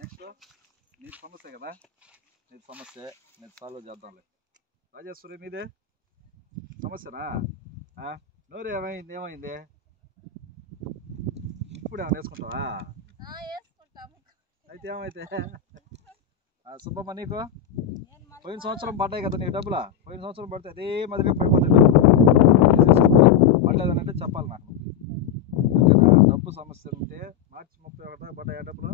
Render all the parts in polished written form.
Next నీది సమస్య కదా, నీది సమస్య నేను సాల్వ్ చేద్దాంలే. రాజేశ్వరి నీదే సమస్యనా? నోరు ఏమైంది? ఇప్పుడు ఏమైనా వేసుకుంటావా? అయితే ఏమైతే సుబ్బమ్మ నీకు పోయిన సంవత్సరం పడ్డాయి కదా నీకు డబ్బులా? పోయిన సంవత్సరం పడితే అదే మాదిరిగా పడిపోతాయి పడలేదనంటే చెప్పాలి నాకు. ఓకేనా? డబ్బు సమస్య ఉంటే మార్చి 31 దాకా పడ్డాయి డబ్బులు.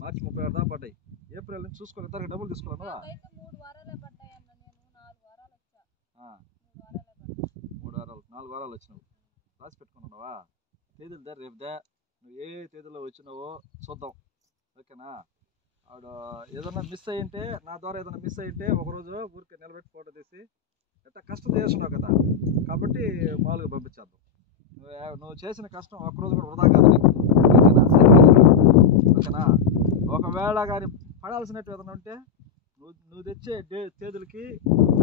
మార్చి 31 దాకా పడ్డాయి. ఏప్రిల్ నుంచి చూసుకోవాలి, ఇద్దరికి డబ్బులు తీసుకోవాలా? 4 వారాలు వచ్చినావు. రాసి పెట్టుకున్నావా తేదీలు? రేపు నువ్వు ఏ తేదీలో వచ్చినావో చూద్దాం. ఓకేనా? ఆవిడ ఏదన్నా మిస్ అయ్యింటే, నా ద్వారా ఏదైనా మిస్ అయ్యింటే ఒకరోజు ఊరికే నిలబెట్టి ఫోటో తీసి ఎంత కష్టం చేస్తున్నావు కదా కాబట్టి మామూలుగా పంపించేద్దాం. నువ్వు చేసిన కష్టం ఒక్కరోజు కూడా వృధా కాదు నీకు. ఓకేనా? ఒకవేళ కానీ పడాల్సినట్టు ఏదైనా ఉంటే నువ్వు తెచ్చే తేదీలకి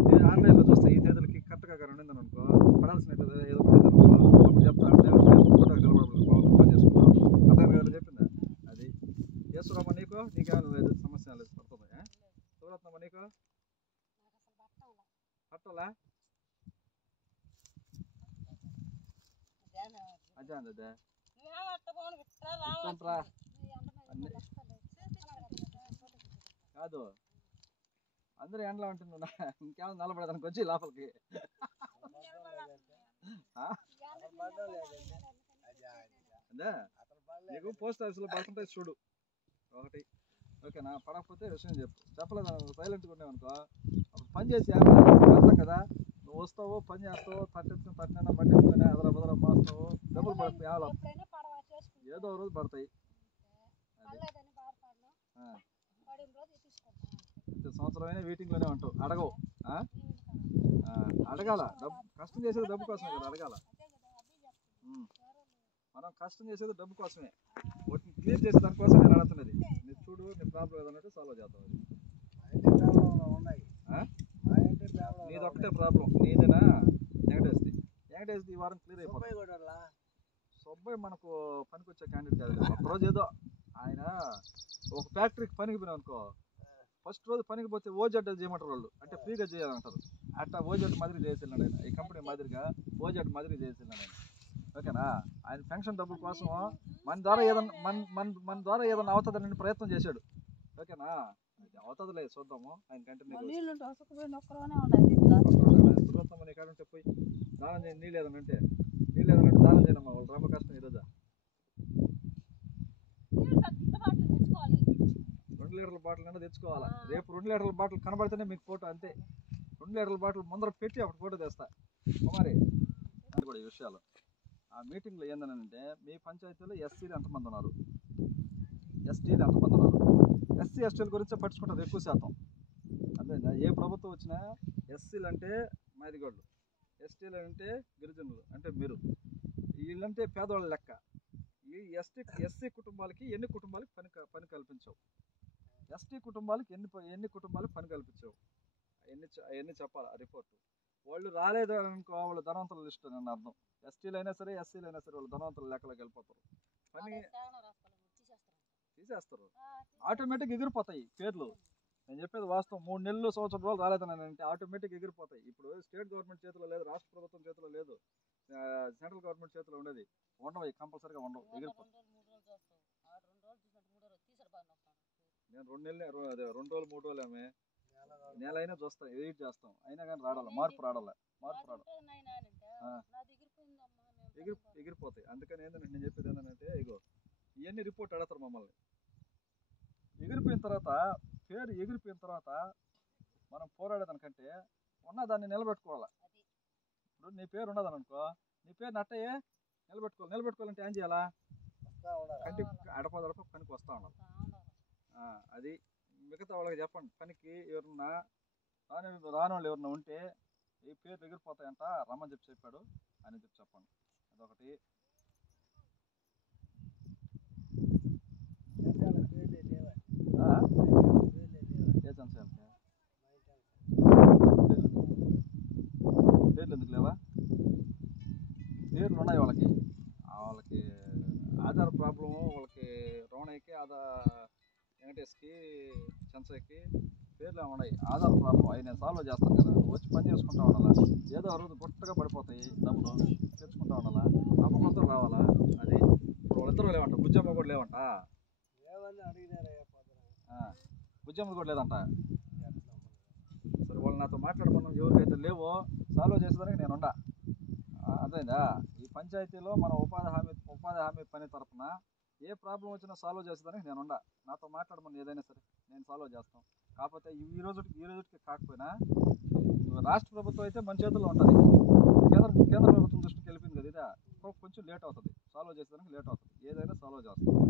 నేను ఆన్లైన్లో చూస్తా. ఈ తేదీలకి కరెక్ట్గా కానీ ఉండిందని అనుకో, పడాల్సినట్టు ఏదో ఉండిందని అనుకో, అప్పుడు చెప్తాను ఫోటోకి నిలబడి పని చేసుకుంటాం. అతను గారు చెప్పిందా అది? చేస్తున్నామా నీకేమైనా లేదు సమస్య లేదు పడుతుంది. చూడొద్దామా నీకు పట్టాలా? అదే అదే కాదు, అందరూ ఎండలో ఉంటున్నా ఇంకేమైనా నిలబడేదానికి వచ్చి లోపలికి అదే నీకు పోస్ట్ ఆఫీస్లో పడుతుంటే చూడు ఒకటి. ఓకేనా? పడకపోతే విషయం చెప్పలేదు సైలెంట్గా ఉండేవనుకో, అప్పుడు పని చేసి వెళ్తాం కదా, నువ్వు వస్తావు పని చేస్తావు, తట్టినా పట్టించుకొని అదర బదర మాస్తావు, డబ్బులు పడతాయి. ఏదో రోజు పడతాయి. సంవత్సరమైనా వెయిటింగ్లోనే ఉంటావు, అడగవు. అడగాల, డబ్బు కష్టం చేసేది డబ్బు కోసమే కదా, అడగాల. మనం కష్టం చేసేది డబ్బు కోసమే, వాటిని క్లియర్ చేసే దానికోసం నేను అడుగుతున్నది. మీరు చూడు, నీ ప్రాబ్లం ఏదన్నట్టు సాల్వ్ చేద్దాం. నీది ఒకటే ప్రాబ్లం, నీదేనా? వెంకటేష్ది ఈ వారం క్లియర్ అయిపోతుంది. సుబ్బయ్య మనకు పనికి వచ్చే క్యాండిడేట్ కాదు. ఒకరోజు ఏదో ఆయన ఒక ఫ్యాక్టరీకి పనికి పోయినా అనుకో, ఫస్ట్ రోజు పనికి పోతే ఓజెడ్ చేయమంటారు వాళ్ళు, అంటే ఫ్రీగా చేయాలంటారు. అట్లా ఓజెడ్ మాదిరి చేసినాడు ఆయన, ఈ కంపెనీ మాదిరిగా ఓజెడ్ మాదిరి చేసినాడు ఆయన. ఓకేనా? ఆయన పెన్షన్ డబ్బుల కోసం మన ద్వారా ఏదన్నా అవుతుందని ప్రయత్నం చేశాడు. ఓకేనా? అది అవుతుంది లేదు, చూద్దాము. ఆయన కంటిన్యూ చూద్దాము. నీ కాడంటే పోయి దానం చేయండి. నీళ్ళు ఏదనంటే దానం చేయనమ్మా, వాళ్ళు రమ్మ కష్టం ఈరోజు. 2 లీటర్ల బాటిల్ అయినా తెచ్చుకోవాలా. రేపు 2 లీటర్ల బాటిల్ కనబడితేనే మీకు ఫోటో, అంతే. 2 లీటర్ల బాటిల్ ముందర పెట్టి అప్పుడు ఫోటో తెస్తా కుమారి. అది కూడా ఈ విషయాలు ఆ మీటింగ్లో ఏందనంటే, మీ పంచాయతీలో ఎస్సీలు ఎంతమంది ఉన్నారు, ఎస్టీలు ఎంతమంది ఉన్నారు, ఎస్సీ ఎస్టీల గురించి పట్టించుకుంటారు ఎక్కువ శాతం. అదే ఏ ప్రభుత్వం వచ్చినా ఎస్సీలు అంటే మైదిగోళ్ళు, ఎస్టీలు అంటే గిరిజనులు, అంటే మీరు, వీళ్ళంటే పేదవాళ్ళ లెక్క. ఈ ఎస్సీ కుటుంబాలకి ఎన్ని కుటుంబాలకి పని కల్పించవు, ఎస్టీ కుటుంబాలకి ఎన్ని కుటుంబాలకు పని కల్పించవు, అవన్నీ చెప్పాలి ఆ రిపోర్టు. వాళ్ళు రాలేదు అనుకో, వాళ్ళు ధనవంతుల లిస్టు అని అర్థం. ఎస్టీలు అయినా సరే ఎస్సీలు అయినా సరే వాళ్ళు ధనవంతుల లెక్కలోకి వెళ్ళిపోతారు. పని తీసేస్తారు, ఆటోమేటిక్ ఎగిరిపోతాయి పేర్లు. నేను చెప్పేది వాస్తవం. 3 నెలలు సంవత్సరం రోజులు రాలేదని అంటే ఆటోమేటిక్ ఎగిరిపోతాయి. ఇప్పుడు స్టేట్ గవర్నమెంట్ చేతిలో లేదు, రాష్ట్ర ప్రభుత్వం చేతిలో లేదు, సెంట్రల్ గవర్నమెంట్ చేతిలో ఉండేది. ఉండవు, కంపల్సరీగా ఉండవు, ఎగిరిపోతాయి. నేను 2 నెలలు అదే 2 రోజులు 3 రోజులు ఆమె నెల అయినా చూస్తాం, వెయిట్ చేస్తాం, అయినా కానీ మార్పు రాడాల. ఎగిరిపోతాయి. అందుకని ఏంటంటే నేను చెప్పేది ఏంటంటే, ఇగో ఇవన్నీ రిపోర్ట్ అడతారు మమ్మల్ని. ఎగిరిపోయిన తర్వాత పేరు ఎగిరిపోయిన తర్వాత మనం పోరాడేదానికంటే ఉన్నదాన్ని నిలబెట్టుకోవాలి. ఇప్పుడు నీ పేరు ఉన్నదని అనుకో, నీ పేరు నట్టయ్యే నిలబెట్టుకోవాలంటే ఏం చేయాలా? కంటికి అడపదడప పనికి వస్తూ ఉండాలి. అది మిగతా వాళ్ళకి చెప్పండి, పనికి ఎవరన్నా రానోళ్ళు ఎవరన్నా ఉంటే ఈ పేర్లు ఎగిరిపోతాయంట రమ్మని చెప్పాడు అని చెప్పండి. అదొకటి. పేర్లు ఎందుకు లేవా? పేర్లు ఉన్నాయి వాళ్ళకి ఆధార్ ప్రాబ్లము. వాళ్ళకి రోణయ్యకి వెంకటేష్కి చెన్సైకి పేర్లు ఏమన్నాయి ఆధార్ ప్రాబ్లం అవి నేను సాల్వ్ చేస్తాను కదా, నువ్వు వచ్చి పని చేసుకుంటా ఉండాలా. ఏదో ఆ రోజు గుట్టగా పడిపోతాయి డబ్బులు, తెచ్చుకుంటా ఉండాలా, నమ్మకంతో రావాలా. అది ఇప్పుడు వాళ్ళిద్దరూ లేవంట, బుజ్జమ్మ కూడా లేవంట. బుజ్జమ్మ కూడా లేదంట. సరే వాళ్ళు నాతో మాట్లాడుకున్నాం, ఎవరికైతే లేవో సాల్వ్ చేసేదానికి నేను ఉండా. అర్థమైందా? ఈ పంచాయతీలో మన ఉపాధి హామీ పని తరఫున ఏ ప్రాబ్లం వచ్చినా సాల్వ్ చేసేదానికి నేను ఉండా. నాతో మాట్లాడమని ఏదైనా సరే నేను సాల్వ్ చేస్తాం. కాకపోతే ఈ రోజుకి కాకపోయినా రాష్ట్ర ప్రభుత్వం అయితే మన చేతుల్లో ఉంటుంది. కేంద్ర ప్రభుత్వం దృష్టికి వెళ్ళిపోయింది కదా, ఇదా కొంచెం లేట్ అవుతుంది, సాల్వ్ చేసేదానికి లేట్ అవుతుంది. ఏదైనా సాల్వ్ చేస్తాం.